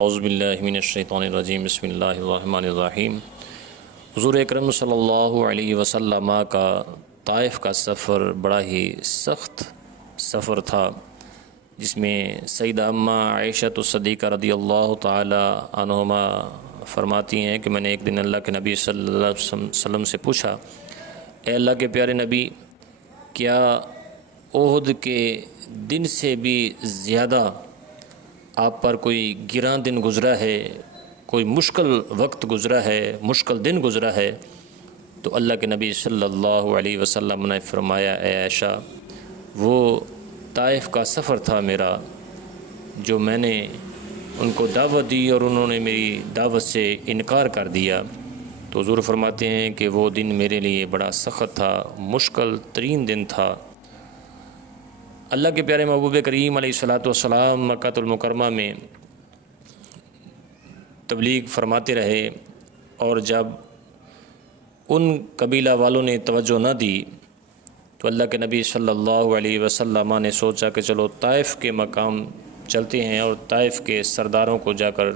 اعوذ باللہ من الشیطان الرجیم بسم اللہ الرحمن الرحیم۔ حضور اکرم صلی اللہ علیہ وسلم کا طائف کا سفر بڑا ہی سخت سفر تھا، جس میں سیدہ اماں عائشہ صدیقہ رضی اللہ تعالی عنہما فرماتی ہیں کہ میں نے ایک دن اللہ کے نبی صلی اللہ علیہ وسلم سے پوچھا، اے اللہ کے پیارے نبی، کیا احد کے دن سے بھی زیادہ آپ پر کوئی گراں دن گزرا ہے، کوئی مشکل وقت گزرا ہے، مشکل دن گزرا ہے؟ تو اللہ کے نبی صلی اللہ علیہ وسلم نے فرمایا، اے عائشہ، وہ طائف کا سفر تھا میرا، جو میں نے ان کو دعوت دی اور انہوں نے میری دعوت سے انکار کر دیا۔ تو حضور فرماتے ہیں کہ وہ دن میرے لیے بڑا سخت تھا، مشکل ترین دن تھا۔ اللہ کے پیارے محبوب کریم علیہ الصلوۃ والسلام مکہ المکرمہ میں تبلیغ فرماتے رہے، اور جب ان قبیلہ والوں نے توجہ نہ دی تو اللہ کے نبی صلی اللہ علیہ وسلم نے سوچا کہ چلو طائف کے مقام چلتے ہیں اور طائف کے سرداروں کو جا کر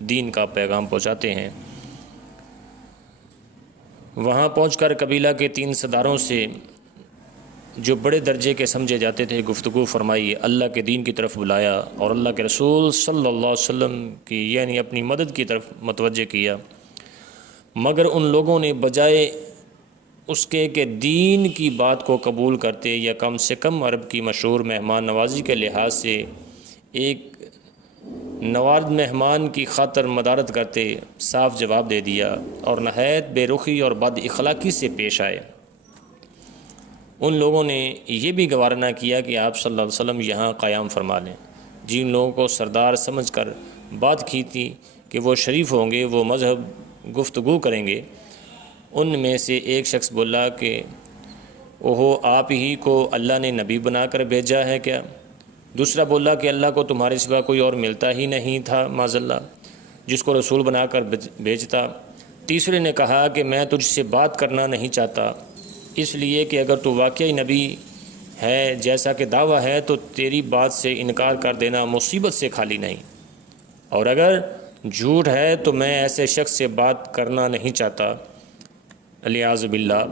دین کا پیغام پہنچاتے ہیں۔ وہاں پہنچ کر قبیلہ کے 3 سرداروں سے، جو بڑے درجے کے سمجھے جاتے تھے، گفتگو فرمائی، اللہ کے دین کی طرف بلایا اور اللہ کے رسول صلی اللہ علیہ وسلم کی یعنی اپنی مدد کی طرف متوجہ کیا، مگر ان لوگوں نے بجائے اس کے کہ دین کی بات کو قبول کرتے یا کم سے کم عرب کی مشہور مہمان نوازی کے لحاظ سے ایک نوارد مہمان کی خاطر مدارت کرتے، صاف جواب دے دیا اور نہایت بے رخی اور بد اخلاقی سے پیش آئے۔ ان لوگوں نے یہ بھی گوارا نہ کیا کہ آپ صلی اللہ علیہ وسلم یہاں قیام فرما لیں۔ جن لوگوں کو سردار سمجھ کر بات کی تھی کہ وہ شریف ہوں گے، وہ مذہب گفتگو کریں گے، ان میں سے ایک شخص بولا کہ اوہو، آپ ہی کو اللہ نے نبی بنا کر بھیجا ہے کیا؟ دوسرا بولا کہ اللہ کو تمہارے سوا کوئی اور ملتا ہی نہیں تھا معاذ اللہ، جس کو رسول بنا کر بھیجتا۔ تیسرے نے کہا کہ میں تجھ سے بات کرنا نہیں چاہتا، اس لیے کہ اگر تو واقعی نبی ہے جیسا کہ دعویٰ ہے تو تیری بات سے انکار کر دینا مصیبت سے خالی نہیں، اور اگر جھوٹ ہے تو میں ایسے شخص سے بات کرنا نہیں چاہتا، الیاذ باللہ۔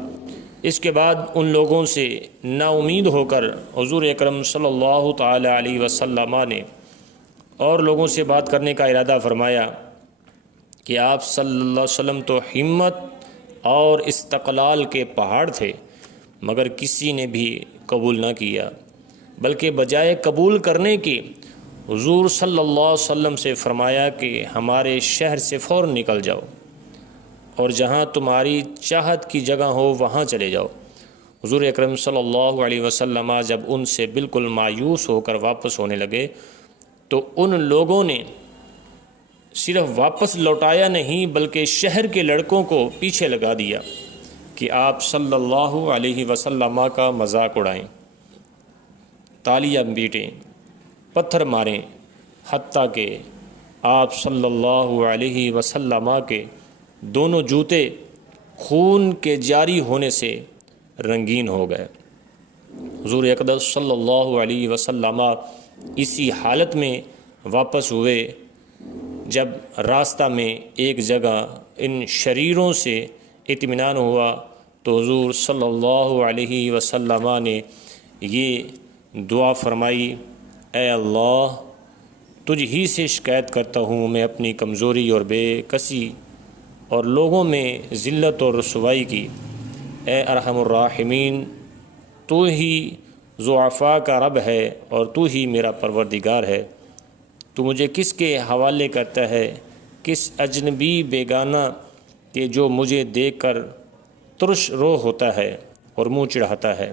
اس کے بعد ان لوگوں سے نا امید ہو کر حضور اکرم صلی اللہ تعالی علیہ وسلم نے اور لوگوں سے بات کرنے کا ارادہ فرمایا کہ آپ صلی اللہ علیہ وسلم تو ہمت اور استقلال کے پہاڑ تھے، مگر کسی نے بھی قبول نہ کیا، بلکہ بجائے قبول کرنے کے حضور صلی اللہ علیہ وسلم سے فرمایا کہ ہمارے شہر سے فوراً نکل جاؤ اور جہاں تمہاری چاہت کی جگہ ہو وہاں چلے جاؤ۔ حضور اکرم صلی اللہ علیہ وسلم جب ان سے بالکل مایوس ہو کر واپس ہونے لگے تو ان لوگوں نے صرف واپس لوٹایا نہیں بلکہ شہر کے لڑکوں کو پیچھے لگا دیا کہ آپ صلی اللہ علیہ وسلم کا مذاق اڑائیں، تالیاں پیٹیں، پتھر ماریں، حتیٰ کہ آپ صلی اللہ علیہ وسلم کے دونوں جوتے خون کے جاری ہونے سے رنگین ہو گئے۔ حضور اقدس صلی اللہ علیہ وسلم اسی حالت میں واپس ہوئے جب راستہ میں ایک جگہ ان شریروں سے اطمینان ہوا تو حضور صلی اللہ علیہ وسلم نے یہ دعا فرمائی، اے اللہ، تجھ ہی سے شکایت کرتا ہوں، میں اپنی کمزوری اور بے کسی اور لوگوں میں ذلت اور رسوائی کی، اے ارحم الراحمین، تو ہی ضعفاء کا رب ہے اور تو ہی میرا پروردگار ہے، تو مجھے کس کے حوالے کرتا ہے، کس اجنبی بیگانہ کہ جو مجھے دیکھ کر ترش رو ہوتا ہے اور منہ چڑھاتا ہے۔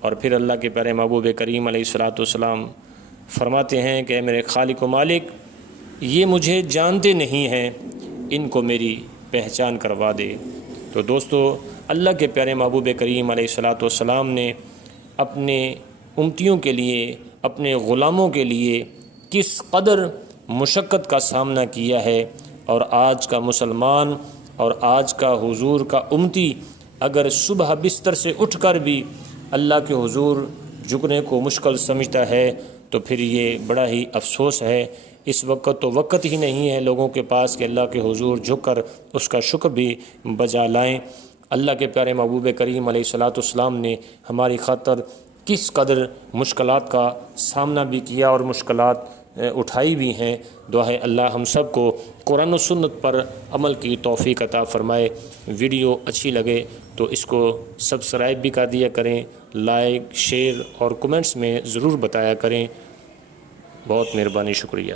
اور پھر اللہ کے پیارے محبوب کریم علیہ الصلوۃ والسلام فرماتے ہیں کہ اے میرے خالق و مالک، یہ مجھے جانتے نہیں ہیں، ان کو میری پہچان کروا دے۔ تو دوستو، اللہ کے پیارے محبوب کریم علیہ الصلوۃ والسلام نے اپنے امتیوں کے لیے، اپنے غلاموں کے لیے کس قدر مشقت کا سامنا کیا ہے، اور آج کا مسلمان اور آج کا حضور کا امتی اگر صبح بستر سے اٹھ کر بھی اللہ کے حضور جھکنے کو مشکل سمجھتا ہے تو پھر یہ بڑا ہی افسوس ہے۔ اس وقت تو وقت ہی نہیں ہے لوگوں کے پاس کہ اللہ کے حضور جھک کر اس کا شکر بھی بجا لائیں۔ اللہ کے پیارے محبوب کریم علیہ الصلاۃ والسلام نے ہماری خاطر کس قدر مشکلات کا سامنا بھی کیا اور مشکلات اٹھائی بھی ہیں۔ دعا ہے اللہ ہم سب کو قرآن و سنت پر عمل کی توفیق عطا فرمائے۔ ویڈیو اچھی لگے تو اس کو سبسکرائب بھی کر دیا کریں، لائک، شیئر اور کمنٹس میں ضرور بتایا کریں۔ بہت مہربانی، شکریہ۔